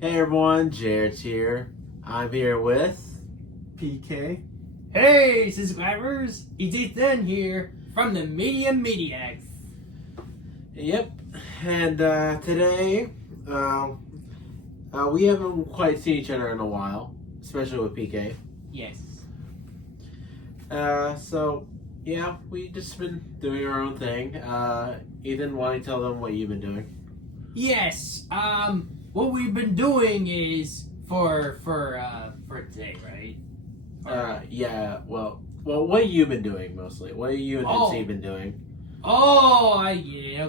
Hey everyone, Jared's here. I'm here with PK. Hey, subscribers! It's Ethan here from the Media Mediacs. Yep. And today, we haven't quite seen each other in a while, especially with PK. Yes. So yeah, we just been doing our own thing. Ethan, why don't you tell them what you've been doing? Yes. What we've been doing is for today, right? Yeah. Well, what have you been doing mostly? What have you and MC been doing? Oh, I get it.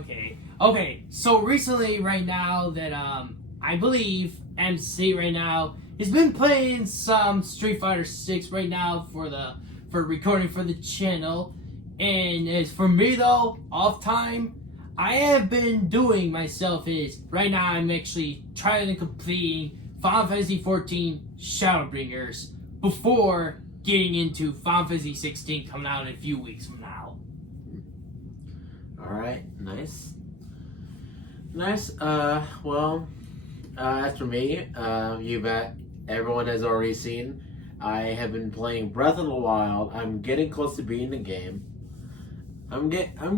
Okay. So recently, right now, that I believe MC right now has been playing some Street Fighter 6 right now for recording for the channel, and as for me though, off time, I have been doing myself is right now I'm actually trying to complete Final Fantasy XIV Shadowbringers before getting into Final Fantasy 16 coming out in a few weeks from now. Alright, nice. Well, as for me, you bet everyone has already seen, I have been playing Breath of the Wild. I'm getting close to beating the game. I'm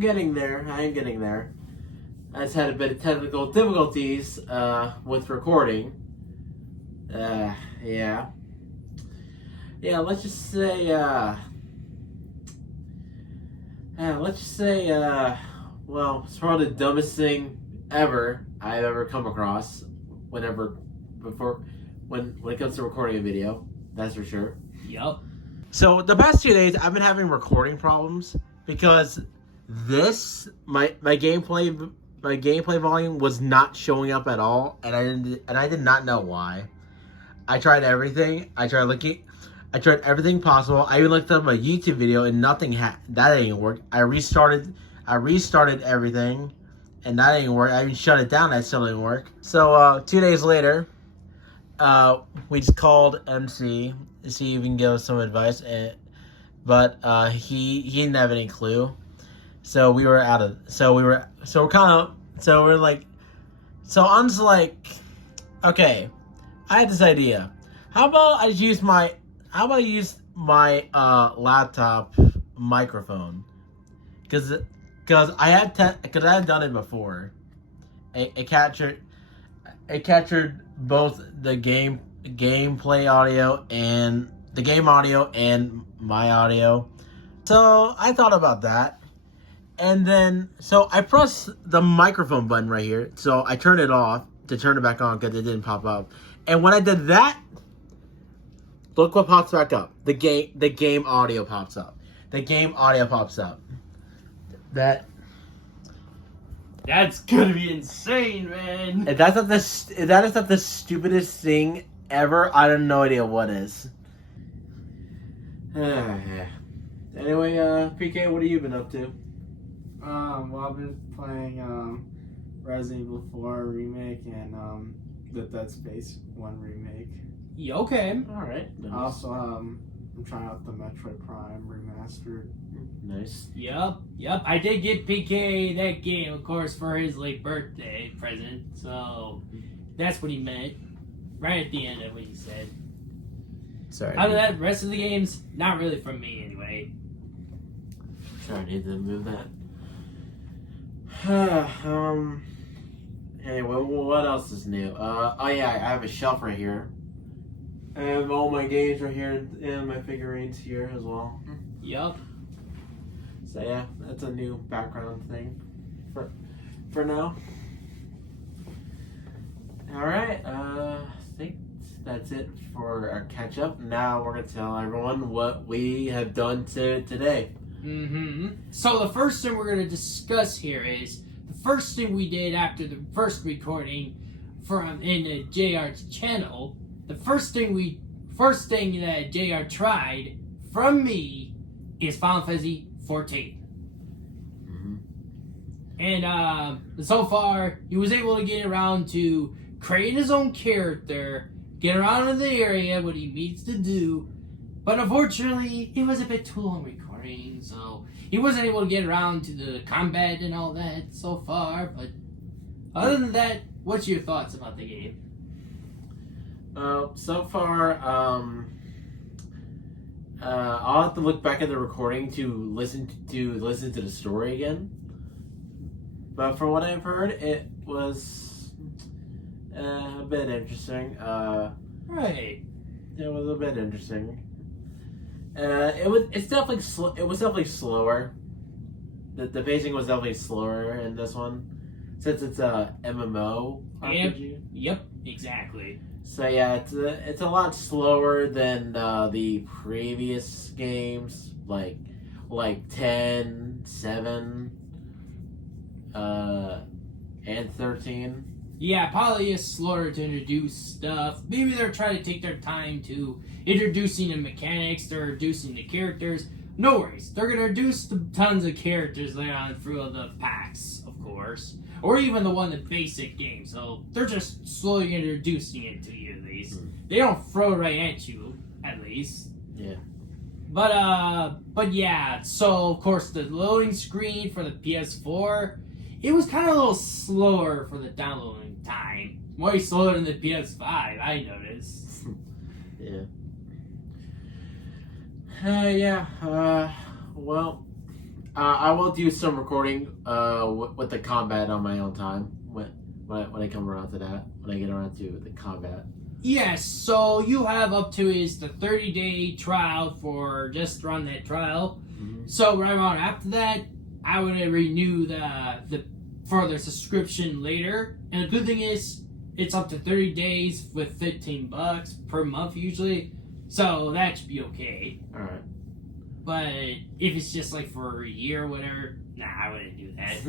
getting there. I am getting there. I just had a bit of technical difficulties with recording. Yeah. Let's just say well, it's probably the dumbest thing ever I've ever come across. When it comes to recording a video, that's for sure. Yup. So the past 2 days, I've been having recording problems because my gameplay volume was not showing up at all, and I did not know why. I tried everything. I tried everything possible. I even looked up a YouTube video and nothing that didn't work. I restarted everything, and that didn't work. I even shut it down. That still didn't work. So 2 days later, we just called MC to see if he can give us some advice, but he didn't have any clue. So we were I'm just like, okay, I had this idea. How about I use my laptop microphone? Cause I had done it before. It captured both the gameplay audio and the game audio and my audio. So I thought about that. And then, so I pressed the microphone button right here. So I turned it off to turn it back on because it didn't pop up. And when I did that, look what pops back up. The game audio pops up. The game audio pops up. That's gonna be insane, man. If that is not the stupidest thing ever, I have no idea what is. Anyway, PK, what have you been up to? Well, I've been playing Resident Evil 4 remake and the Dead Space 1 remake. Yeah, okay. Alright. Nice. Also, I'm trying out the Metroid Prime remastered. Nice. Yep. I did get PK that game, of course, for his birthday present. So that's what he meant. Right at the end of what he said. Sorry. Out of that, rest of the games, not really from me anyway. Sorry, I need to move that. Anyway, what else is new? I have a shelf right here. I have all my games right here and my figurines here as well. Yup. So yeah, that's a new background thing for now. Alright, I think that's it for our catch up. Now we're gonna tell everyone what we have done today. So the first thing we're going to discuss here is the first thing we did after the first recording in the JR's channel. The first thing that JR tried from me is Final Fantasy XIV. And so far, he was able to get around to creating his own character, get around in the area, what he needs to do. But unfortunately, it was a bit too long recording, so he wasn't able to get around to the combat and all that so far. But other than that, what's your thoughts about the game? So far, I'll have to look back at the recording to listen to the story again. But from what I've heard, it was a bit interesting. Right. It was a bit interesting. It's definitely it was definitely slower. The pacing was definitely slower in this one, since it's a MMO RPG. Yep. Exactly. So yeah, it's a lot slower than the previous games, like 10, 7, and 13. Yeah, probably is slower to introduce stuff. Maybe they're trying to take their time to introducing the mechanics, they're introducing the characters. No worries. They're going to introduce tons of characters later on through the packs, of course. Or even the one in the basic game. So they're just slowly introducing it to you, at least. They don't throw it right at you, at least. Yeah. But yeah, so of course the loading screen for the PS4, it was kind of a little slower for the downloading time. Way slower than the PS5, I noticed. Yeah. Yeah. Well, I will do some recording with the combat on my own time when I come around to that. When I get around to the combat. Yes, so you have up to is the 30-day trial for just run that trial. Mm-hmm. So right on after that, I would renew the further subscription later. And the good thing is, it's up to 30 days with $15 per month usually. So that should be okay. All right. But if it's just like for a year or whatever, nah, I wouldn't do that.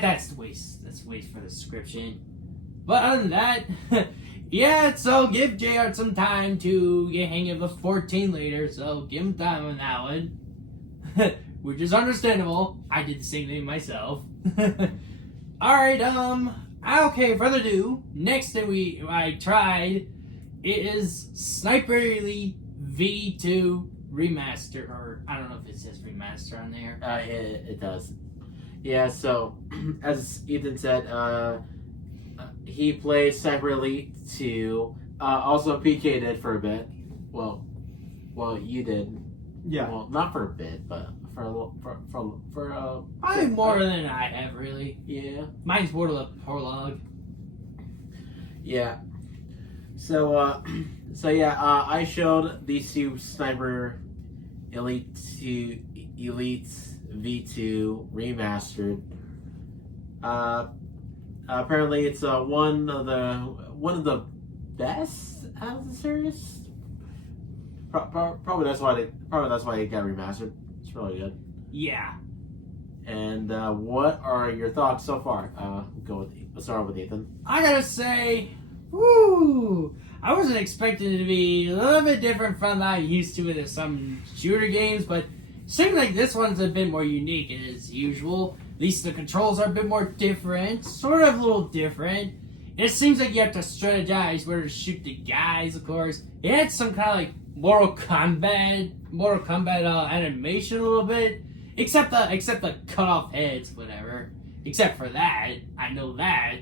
That's waste. That's waste for the subscription. But other than that, yeah. So give JR some time to get hang of the 14 later. So give him time on that one, which is understandable. I did the same thing myself. All right. Okay. Further ado, next thing I tried is Sniper Elite V2 Remaster, or I don't know if it says remaster on there. It does. Yeah. So, as Ethan said, he plays Sniper Elite 2. Also, PK did for a bit. Well, you did. Yeah. Well, not for a bit, but for a little, Probably more than I have, really. Yeah. Mine's more of a prologue. Yeah. So, I showed these two Sniper Elite V2 remastered. Apparently, it's one of the best out of the series. Probably that's why it got remastered. It's really good. Yeah. And what are your thoughts so far? Let's start with Ethan. I gotta say, woo! I wasn't expecting it to be a little bit different from that I'm used to with some shooter games, but it seems like this one's a bit more unique as usual. At least the controls are a bit more different, sort of a little different. It seems like you have to strategize where to shoot the guys, of course. It had some kind of like Mortal Kombat animation a little bit, except the cut off heads, whatever. Except for that, I know that.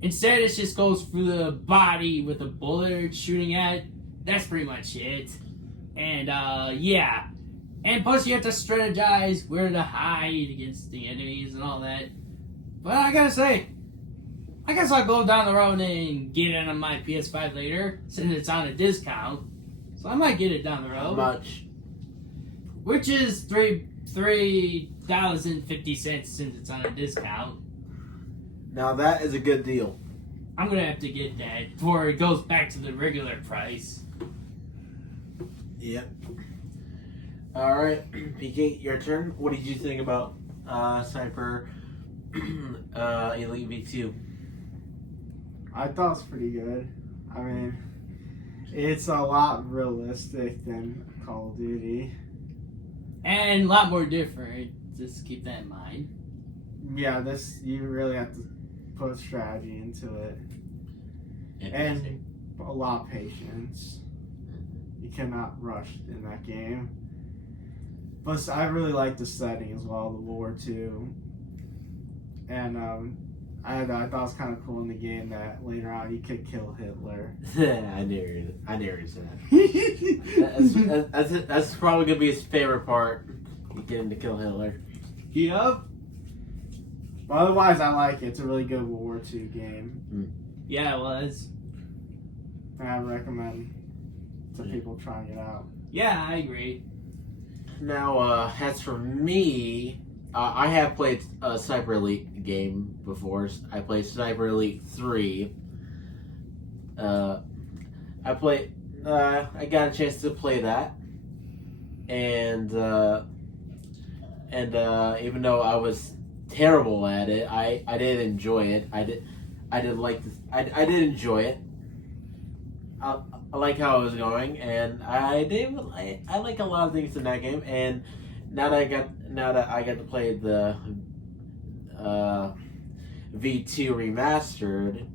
Instead, it just goes through the body with a bullet it's shooting at. That's pretty much it. And yeah. And plus, you have to strategize where to hide against the enemies and all that. But I gotta say, I guess I'll go down the road and get it on my PS5 later, since it's on a discount. So I might get it down the road. How much? Which is $3.50 since it's on a discount. Now that is a good deal. I'm gonna have to get that before it goes back to the regular price. Yep. All right, PK, your turn. What did you think about Sniper Elite V2? I thought it was pretty good. I mean, it's a lot realistic than Call of Duty. And a lot more different. Just keep that in mind. Yeah, you really have to put strategy into it. And a lot of patience. You cannot rush in that game. Plus, I really like the setting as well, the World War II. And I don't know, I thought it was kind of cool in the game that later on you could kill Hitler. I knew you said that. That's probably gonna be his favorite part, getting to kill Hitler. Yep. But otherwise, I like it. It's a really good World War II game. Yeah, it was. And I recommend to people trying it out. Yeah, I agree. Now, as for me, I have played a Sniper Elite game before. I played Sniper Elite 3. I got a chance to play that, and even though I was terrible at it, I did enjoy it. I did enjoy it. I like how it was going, and I like a lot of things in that game. And now that I got to play the V2 remastered,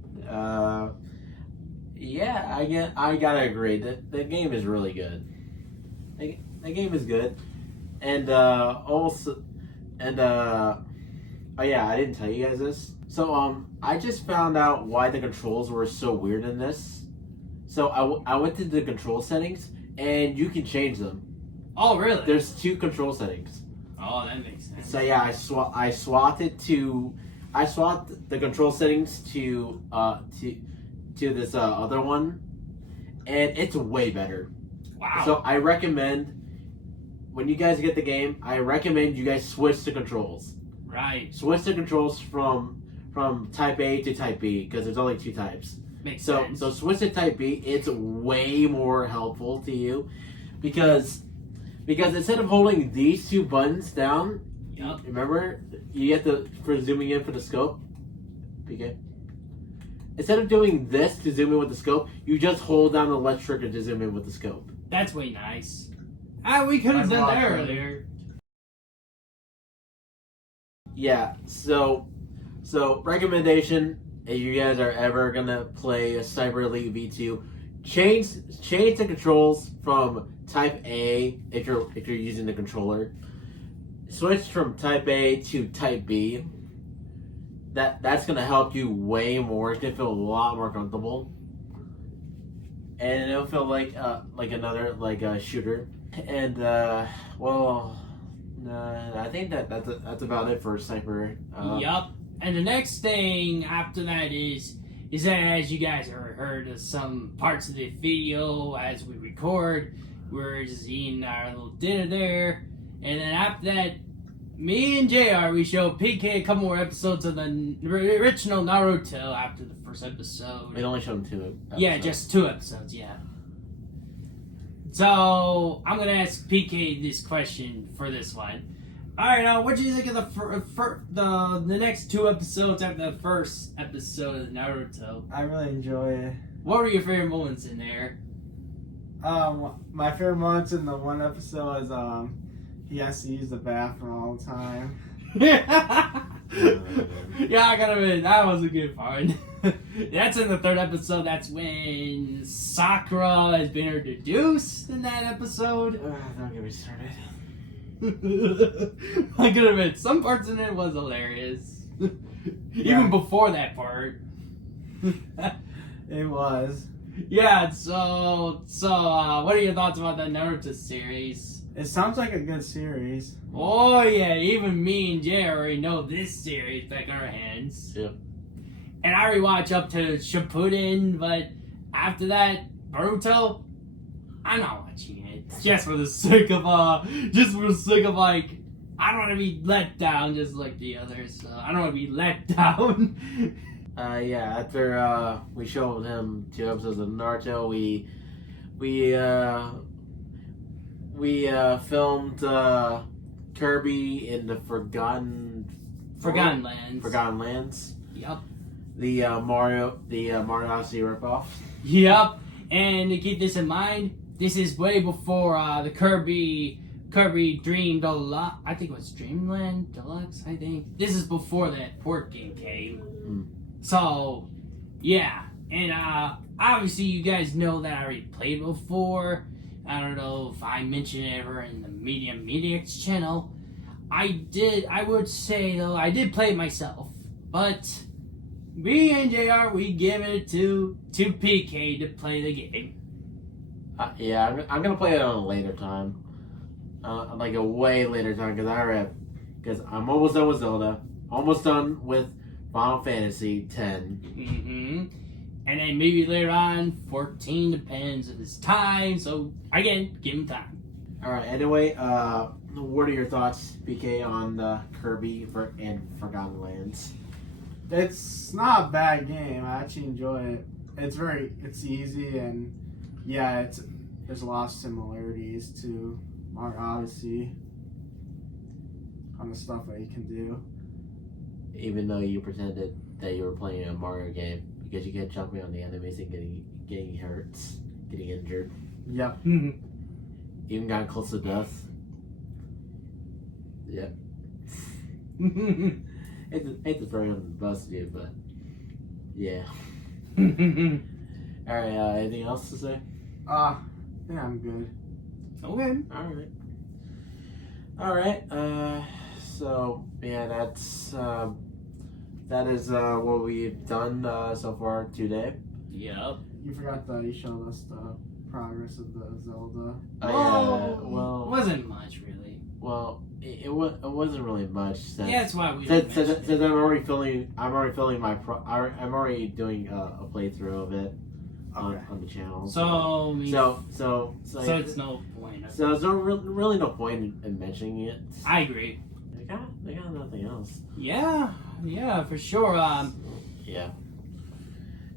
yeah, I gotta agree that the game is really good. The game is good, and oh yeah, I didn't tell you guys this. So I just found out why the controls were so weird in this. So I went to the control settings, and you can change them. Oh, really? There's 2 control settings. Oh, that makes sense. So yeah, I swapped the control settings to this other one, and it's way better. Wow. So I recommend, when you guys get the game, I recommend you guys switch the controls. Right. Switch the controls from type A to type B, because there's only 2 types. Makes sense. So switch to type B. It's way more helpful to you, because instead of holding these 2 buttons down, Yep. remember you get for zooming in for the scope. PK. Instead of doing this to zoom in with the scope, you just hold down the left trigger to zoom in with the scope. That's way nice. We could have done that earlier. Yeah. So recommendation: if you guys are ever gonna play a Sniper Elite V2, change the controls from Type A if you're using the controller. Switch from Type A to Type B. That's gonna help you way more. It's gonna feel a lot more comfortable, and it'll feel like another a shooter. And I think that's about it for Sniper. Yup. And the next thing after that is that, as you guys have heard of some parts of the video as we record, we're just eating our little dinner there, and then after that, me and JR, we show PK a couple more episodes of the original Naruto after the first episode. We only showed 2 episodes. Yeah, just 2 episodes, yeah. So, I'm going to ask PK this question for this one. Alright, what do you think of the next 2 episodes after the first episode of Naruto? I really enjoy it. What were your favorite moments in there? My favorite moments in the one episode is he has to use the bathroom all the time. Yeah, I gotta admit, that was a good part. That's in the 3rd episode. That's when Sakura has been introduced in that episode. Don't get me started. I gotta admit, some parts in it was hilarious. Even before that part. It was. Yeah, so what are your thoughts about the Naruto series? It sounds like a good series. Oh yeah, even me and Jay already know this series back in our hands. Yep. And I rewatch up to Shippuden, but after that, Naruto, I'm not watching it. Just for the sake of I don't want to be let down just like the others. So I don't want to be let down. Yeah, after we showed him 2 episodes of Naruto, we filmed Kirby in the Forgotten Lands. Forgotten Lands. Yup. The Mario Odyssey ripoff. Yup. And to keep this in mind, this is way before the Kirby Dream Deluxe. I think it was Dreamland Deluxe. I think this is before that port game came. So, yeah, and obviously you guys know that I already played before. I don't know if I mentioned it ever in the Mediax channel. I would say though, I did play it myself, but me and JR, we give it to PK to play the game. Yeah, I'm gonna play it on a later time, like a way later time, because I'm almost done with Zelda, almost done with Final Fantasy X. Mm-hmm. And then maybe later on, 14 depends if it's time. So again, give him time. All right. Anyway, what are your thoughts, PK, on the Kirby and Forgotten Lands? It's not a bad game. I actually enjoy it. It's easy, and yeah, there's a lot of similarities to Mario Odyssey on the stuff that you can do. Even though you pretended that you were playing a Mario game because you kept jumping on the enemies and getting hurt, getting injured. Yep. Even got close to death. Yep. hate to throw you on the bus, dude, but yeah. All right. Anything else to say? Yeah, I'm good. Okay. All right. So yeah, that is what we've done so far today. Yep. You forgot that you showed us the progress of the Zelda. Well, it wasn't much really. Well, it wasn't really much. Since, Yeah, that's why we. Since I'm already filming I'm already doing a playthrough of it on the channel. So it's it's no point. So there's really no point in mentioning it. I agree. They got nothing else. Yeah, for sure. Yeah.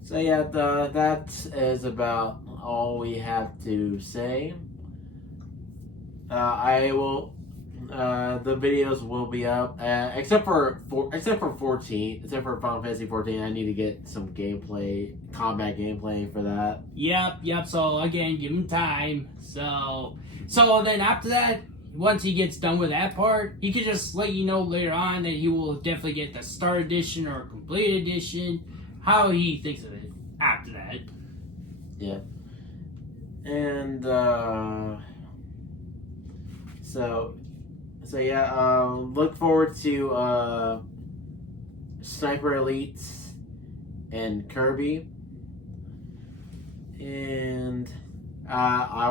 So yeah, that is about all we have to say. I will. The videos will be up, except for Final Fantasy 14. I need to get some combat gameplay for that. Yep. So again, give him time. So then after that, once he gets done with that part, he could just let you know later on that he will definitely get the Start Edition or Complete Edition, how he thinks of it after that. Yeah. And so yeah, look forward to Sniper Elite and Kirby, and I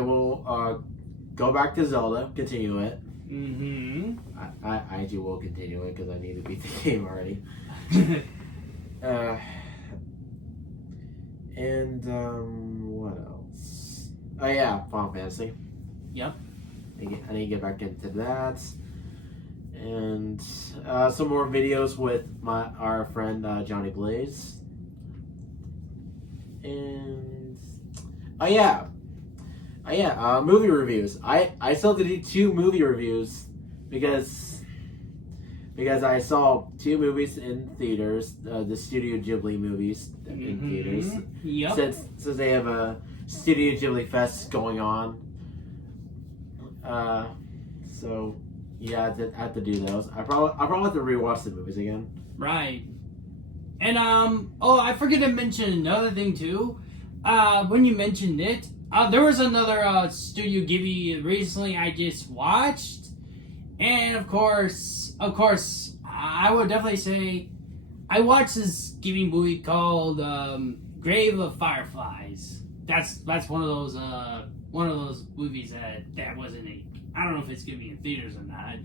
will go back to Zelda, continue it. Mm-hmm. I too will continue it because I need to beat the game already. And what else? Oh yeah, Final Fantasy. Yep. I need to get back into that, and some more videos with our friend Johnny Blaze. And movie reviews. I still have to do 2 movie reviews because I saw 2 movies in theaters, the Studio Ghibli movies in theaters. Yep. Since they have a Studio Ghibli Fest going on. So yeah, I have to do those. I'll probably have to rewatch the movies again. Right. And I forget to mention another thing too. When you mentioned it, there was another Studio Ghibli recently I just watched, and of course, I would definitely say I watched this Ghibli movie called Grave of Fireflies. That's one of those movies that wasn't I don't know if it's gonna be in theaters or not.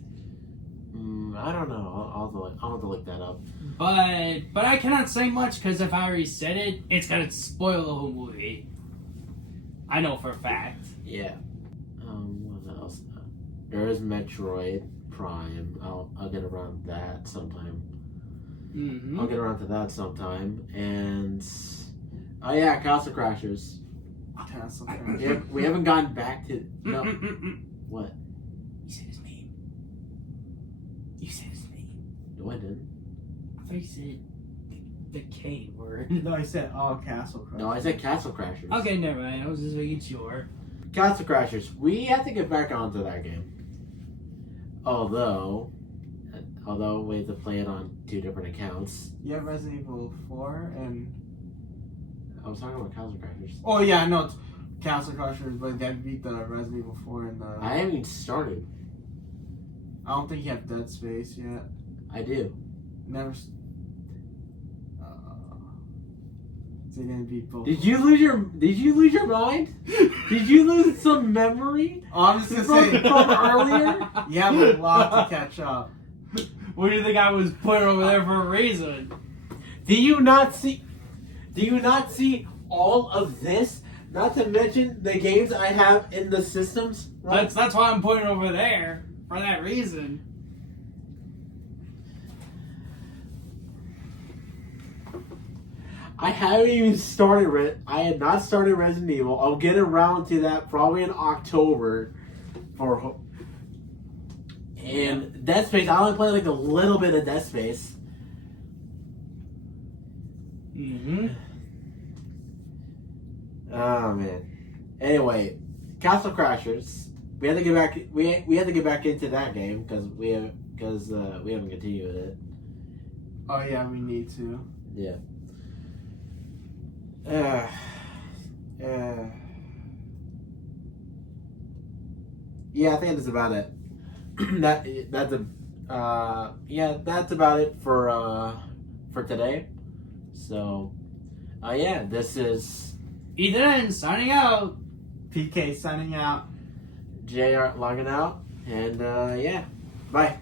I don't know. I'll have to look that up. But I cannot say much because if I already said it, it's gonna spoil the whole movie. I know for a fact. Yeah. What else? There is Metroid Prime. I'll get around to that sometime. Mm-hmm. I'll get around to that sometime. And yeah, Castle Crashers. We haven't gotten back to no. What? You said his name. No, I didn't. I thought you said the K word. No, I said Castle Crashers. No, I said Castle Crashers. Okay, never mind. I was just making sure. Castle Crashers. We have to get back onto that game. Although we have to play it on 2 different accounts. You have Resident Evil 4 and... I was talking about Castle Crashers. Oh yeah, I know it's Castle Crashers, but that beat the Resident Evil 4 and the... I haven't even started. I don't think you have Dead Space yet. I do. Never... So he didn't beat both. Did you lose your mind? Did you lose some memory? Oh, I'm just From gonna say. earlier? You have a lot to catch up. What do you think I was put over there for a reason? Do you not see all of this? Not to mention the games I have in the systems. Right? That's why I'm putting it over there for that reason. I haven't even started. I had not started Resident Evil. I'll get around to that probably in October. And Dead Space, I only played like a little bit of Dead Space. Mm-hmm. Oh man. Anyway, Castle Crashers. We had to get back. We had to get back into that game because we haven't continued with it. Oh yeah, we need to. Yeah. Yeah, I think that's about it. That's about it for today. So, yeah, this is Ethan signing out. PK signing out. JR logging out, and yeah, bye.